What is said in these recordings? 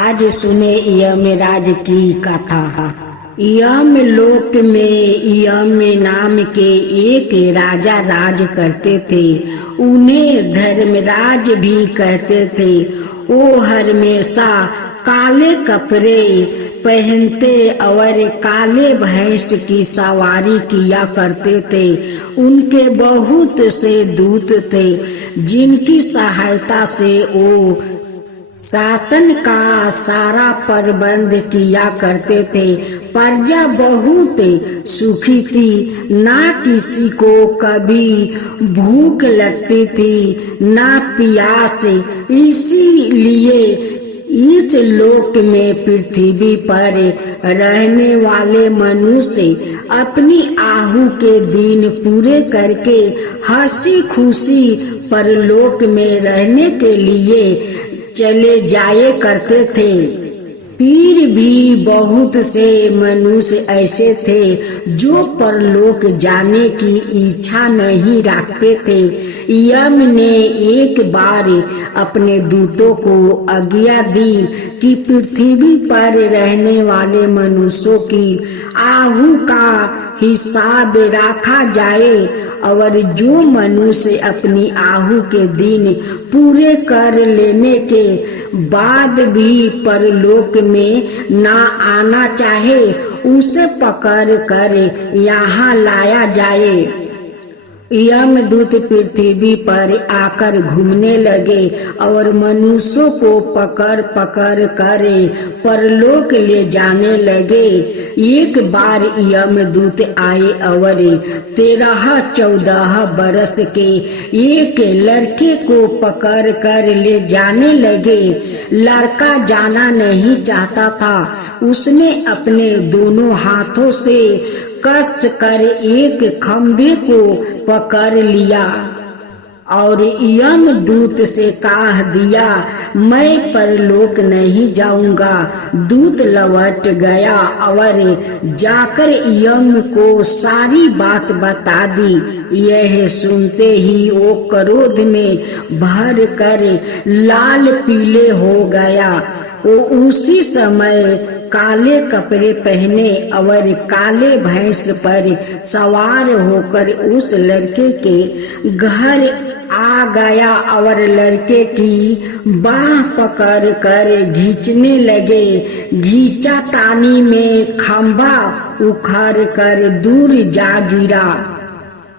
आज सुने यमराज की कथा। यमलोक में यम नाम के एक राजा राज करते थे। उन्हें धर्मराज भी कहते थे। वो हमेशा काले कपड़े पहनते और काले भैंस की सवारी किया करते थे। उनके बहुत से दूत थे जिनकी सहायता से वो शासन का सारा प्रबंध किया करते थे। प्रजा बहुत सुखी थी, ना किसी को कभी भूख लगती थी ना प्यास। इसीलिए इस लोक में पृथ्वी पर रहने वाले मनुष्य अपनी आहू के दिन पूरे करके हंसी खुशी परलोक में रहने के लिए चले जाए करते थे। फिर भी बहुत से मनुष्य ऐसे थे जो परलोक जाने की इच्छा नहीं रखते थे। यम ने एक बार अपने दूतों को आज्ञा दी कि पृथ्वी पर रहने वाले मनुष्यों की आहू का हिसाब रखा जाए और जो मनुष्य अपनी आहू के दिन पूरे कर लेने के बाद भी परलोक में ना आना चाहे उसे पकड़ कर यहाँ लाया जाए। यमदूत पृथ्वी पर आकर घूमने लगे और मनुष्यों को पकड़ पकड़ कर परलोक ले जाने लगे। एक बार यमदूत आए और 13-14 बरस के एक लड़के को पकड़ कर ले जाने लगे। लड़का जाना नहीं चाहता था। उसने अपने दोनों हाथों से कस कर एक खंभे को पकड़ लिया और यमदूत से कह दिया, मैं परलोक नहीं जाऊंगा। दूत लौट गया और जाकर यम को सारी बात बता दी। यह सुनते ही वो क्रोध में भर कर लाल पीले हो गया। वो उसी समय काले कपड़े पहने और काले भैंस पर सवार होकर उस लड़के के घर आ गया और लड़के की बाह पकड़ कर खींचने लगे। घींचा तानी में खंभा उखाड़ कर दूर जा गिरा।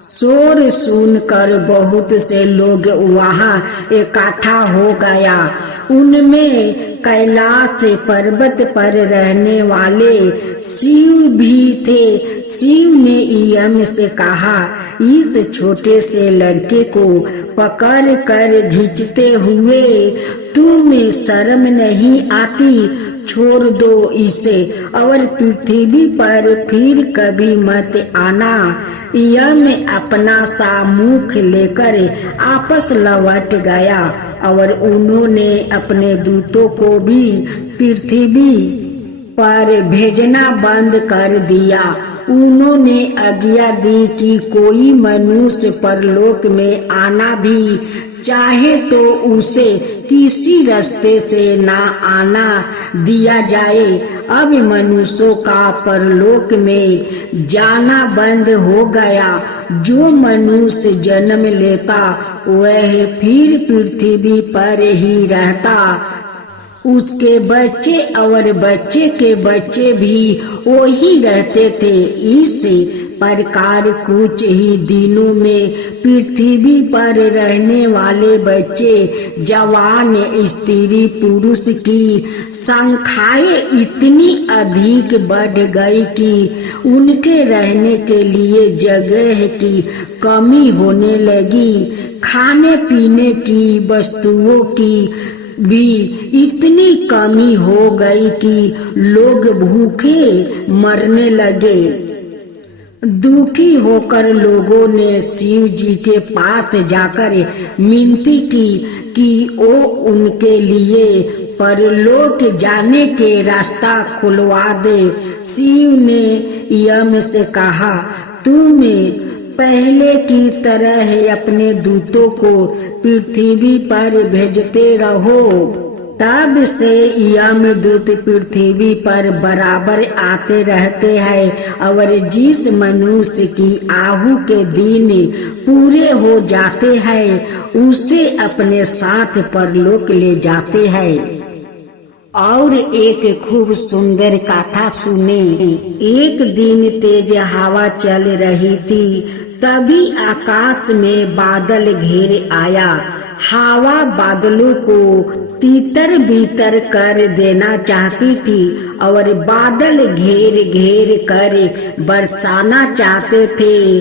शोर सुनकर बहुत से लोग वहां इकट्ठा हो गया। उनमें कैलाश पर्वत पर रहने वाले शिव भी थे। शिव ने यम से कहा, इस छोटे से लड़के को पकड़ कर खींचते हुए तुम्हें शर्म नहीं आती? छोड़ दो इसे और पृथ्वी पर फिर कभी मत आना। यम अपना सा मुख लेकर आपस लौट गया और उन्होंने अपने दूतों को भी पृथ्वी पर भेजना बंद कर दिया। उन्होंने आज्ञा दी कि कोई मनुष्य परलोक में आना भी चाहे तो उसे किसी रास्ते से ना आना दिया जाए। अब मनुष्यों का परलोक में जाना बंद हो गया। जो मनुष्य जन्म लेता वह फिर पृथ्वी पर ही रहता। उसके बच्चे और बच्चे के बच्चे भी वही रहते थे। इस प्रकार कुछ ही दिनों में पृथ्वी पर रहने वाले बच्चे, जवान, स्त्री, पुरुष की संख्याएं इतनी अधिक बढ़ गई कि उनके रहने के लिए जगह की कमी होने लगी। खाने पीने की वस्तुओं की भी इतनी कमी हो गई कि लोग भूखे मरने लगे। दुखी होकर लोगों ने शिव जी के पास जाकर विनती की कि वो उनके लिए परलोक जाने के रास्ता खुलवा दे। शिव ने यम से कहा, तुम पहले की तरह अपने दूतों को पृथ्वी पर भेजते रहो तब से यमदूत पृथ्वी पर बराबर आते रहते हैं और जिस मनुष्य की आहू के दिन पूरे हो जाते हैं उसे अपने साथ परलोक ले जाते हैं। और एक खूब सुंदर कथा सुने। एक दिन तेज हवा चल रही थी, तभी आकाश में बादल घेर आया। हवा बादलों को तीतर बीतर कर देना चाहती थी और बादल घेर घेर कर बरसाना चाहते थे।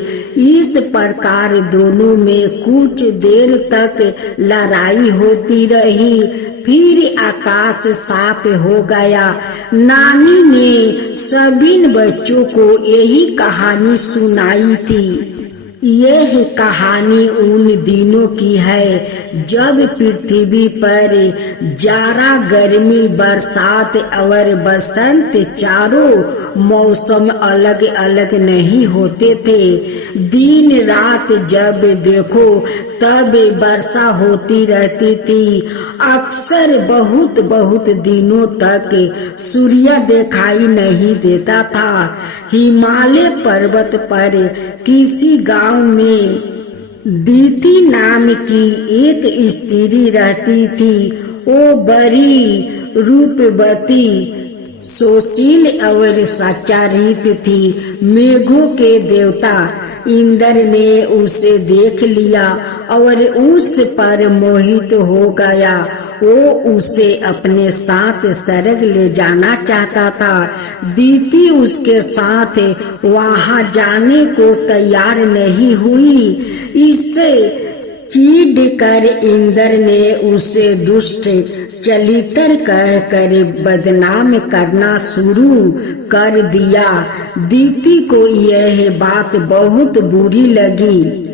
इस प्रकार दोनों में कुछ देर तक लड़ाई होती रही। फिर आकाश साफ हो गया। नानी ने सभी बच्चों को यही कहानी सुनाई थी। यह कहानी उन दिनों की है जब पृथ्वी पर जाड़ा, गर्मी, बरसात और बसंत चारों मौसम अलग अलग नहीं होते थे। दिन रात जब देखो तब वर्षा होती रहती थी। अक्सर बहुत बहुत दिनों तक सूर्य दिखाई नहीं देता था। हिमालय पर्वत पर किसी गांव में दीति नाम की एक स्त्री रहती थी। वो बड़ी रूपवती, सुशील और सच्चारित थी। मेघों के देवता इंद्र ने उसे देख लिया और उस पर मोहित हो गया। वो उसे अपने साथ स्वर्ग ले जाना चाहता था। दीति उसके साथ वहां जाने को तैयार नहीं हुई। इससे चीढ़ कर इंद्र ने उसे दुष्ट चलितर कहकर बदनाम करना शुरू कर दिया। दीति को यह बात बहुत बुरी लगी।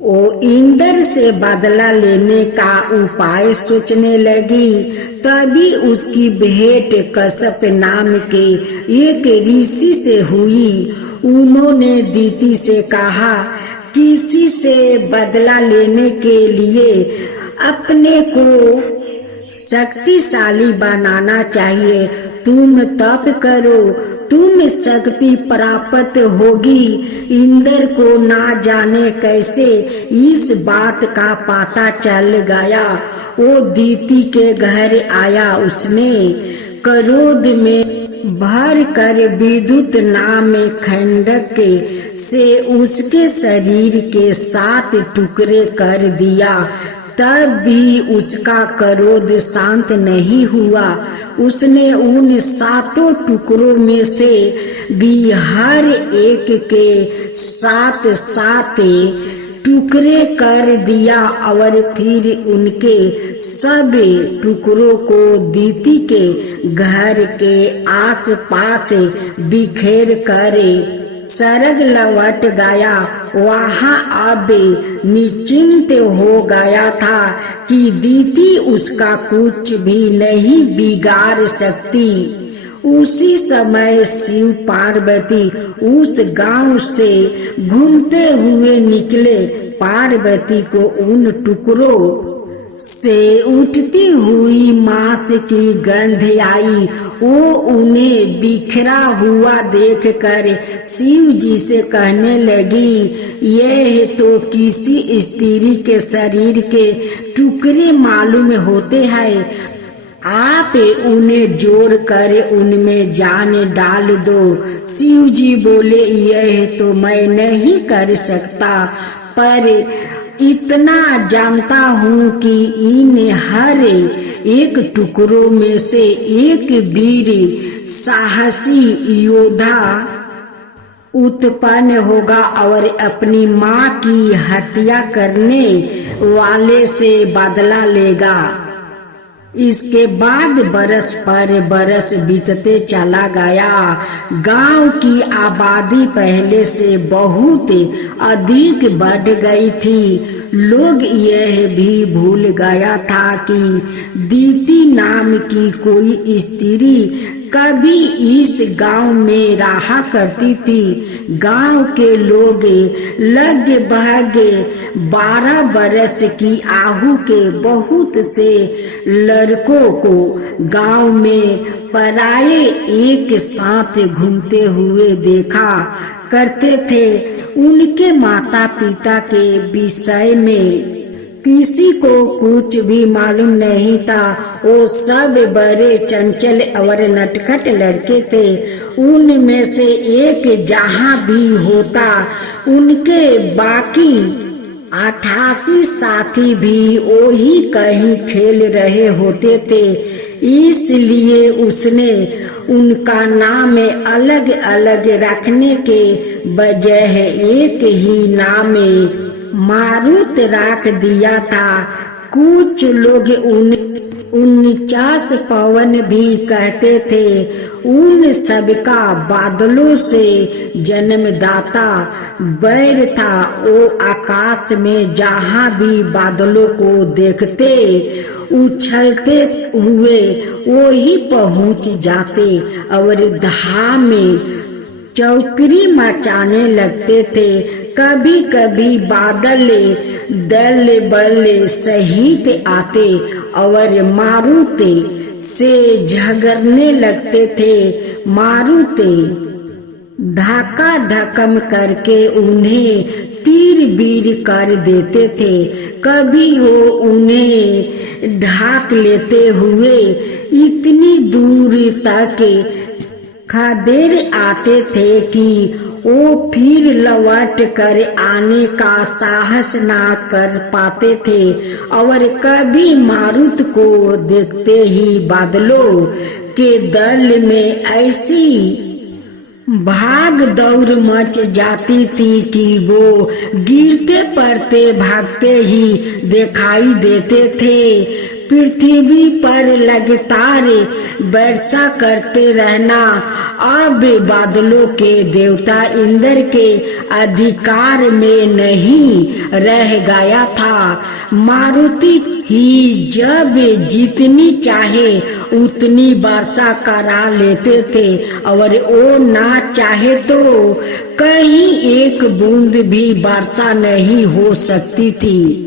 वो इंद्र से बदला लेने का उपाय सोचने लगी। तभी उसकी भेंट कश्यप नाम के एक ऋषि से हुई। उन्होंने दीति से कहा, किसी से बदला लेने के लिए अपने को शक्तिशाली बनाना चाहिए। तुम तप करो, तुम शक्ति प्राप्त होगी। इंद्र को ना जाने कैसे इस बात का पता चल गया। वो दीति के घर आया। उसने क्रोध में भर कर विद्युत नाम खंडक से उसके शरीर के 7 टुकड़े कर दिया। तब भी उसका क्रोध शांत नहीं हुआ। उसने उन 7 टुकड़ों में से भी हर एक के 7 टुकड़े कर दिया और फिर उनके सब टुकड़ों को दीति के घर के आसपास बिखेर कर स्वर्ग लौट गया। वहाँ अब निश्चिंत हो गया था कि दीति उसका कुछ भी नहीं बिगाड़ सकती। उसी समय शिव पार्वती उस गांव से घूमते हुए निकले। पार्वती को उन टुकड़ों से उठती हुई मांस की गंध आई। वो उन्हें बिखरा हुआ देखकर शिव जी से कहने लगी, यह तो किसी स्त्री के शरीर के टुकड़े मालूम होते हैं। आप उन्हें जोड़ कर उनमें जान डाल दो। शिव जी बोले, यह तो मैं नहीं कर सकता, पर इतना जानता हूँ कि इन हर एक टुकड़ों में से एक वीर साहसी योद्धा उत्पन्न होगा और अपनी माँ की हत्या करने वाले से बदला लेगा। इसके बाद बरस पर बरस बीतते चला गया। गांव की आबादी पहले से बहुत अधिक बढ़ गई थी। लोग यह भी भूल गया था कि दीति नाम की कोई स्त्री कभी इस गांव में रहा करती थी। गांव के लोग लगभग 12 बरस की आहू के बहुत से लड़कों को गांव में पराये एक साथ घूमते हुए देखा करते थे। उनके माता पिता के विषय में किसी को कुछ भी मालूम नहीं था। वो सब बड़े चंचल और नटखट लड़के थे। उनमें से एक जहाँ भी होता उनके बाकी 88 साथी भी वही कहीं खेल रहे होते थे। इसलिए उसने उनका नाम अलग अलग रखने के बजाय एक ही नाम मारुत रख दिया था। कुछ लोग 49 पवन भी कहते थे। उन सबका बादलों से जन्मदाता बैर था। वो आकाश में जहाँ भी बादलों को देखते उछलते हुए वही पहुँच जाते और धाम में चौकड़ी मचाने लगते थे। कभी कभी बादल दल बल सहित आते और मारुति से झगड़ने लगते थे। मारुति धक्का धक्कम करके उन्हें तीर बीर कर देते थे। कभी वो उन्हें ढाक लेते हुए इतनी दूर तक खदेड़ आते थे कि वो फिर लौट कर आने का साहस ना कर पाते थे। और कभी मारुत को देखते ही बादलों के दल में ऐसी भाग दौड़ मच जाती थी कि वो गिरते पड़ते भागते ही दिखाई देते थे। पृथ्वी पर लगातार वर्षा करते रहना अब बादलों के देवता इंद्र के अधिकार में नहीं रह गया था। मारुति ही जब जितनी चाहे उतनी वर्षा करा लेते थे और वो ना चाहे तो कहीं एक बूंद भी वर्षा नहीं हो सकती थी।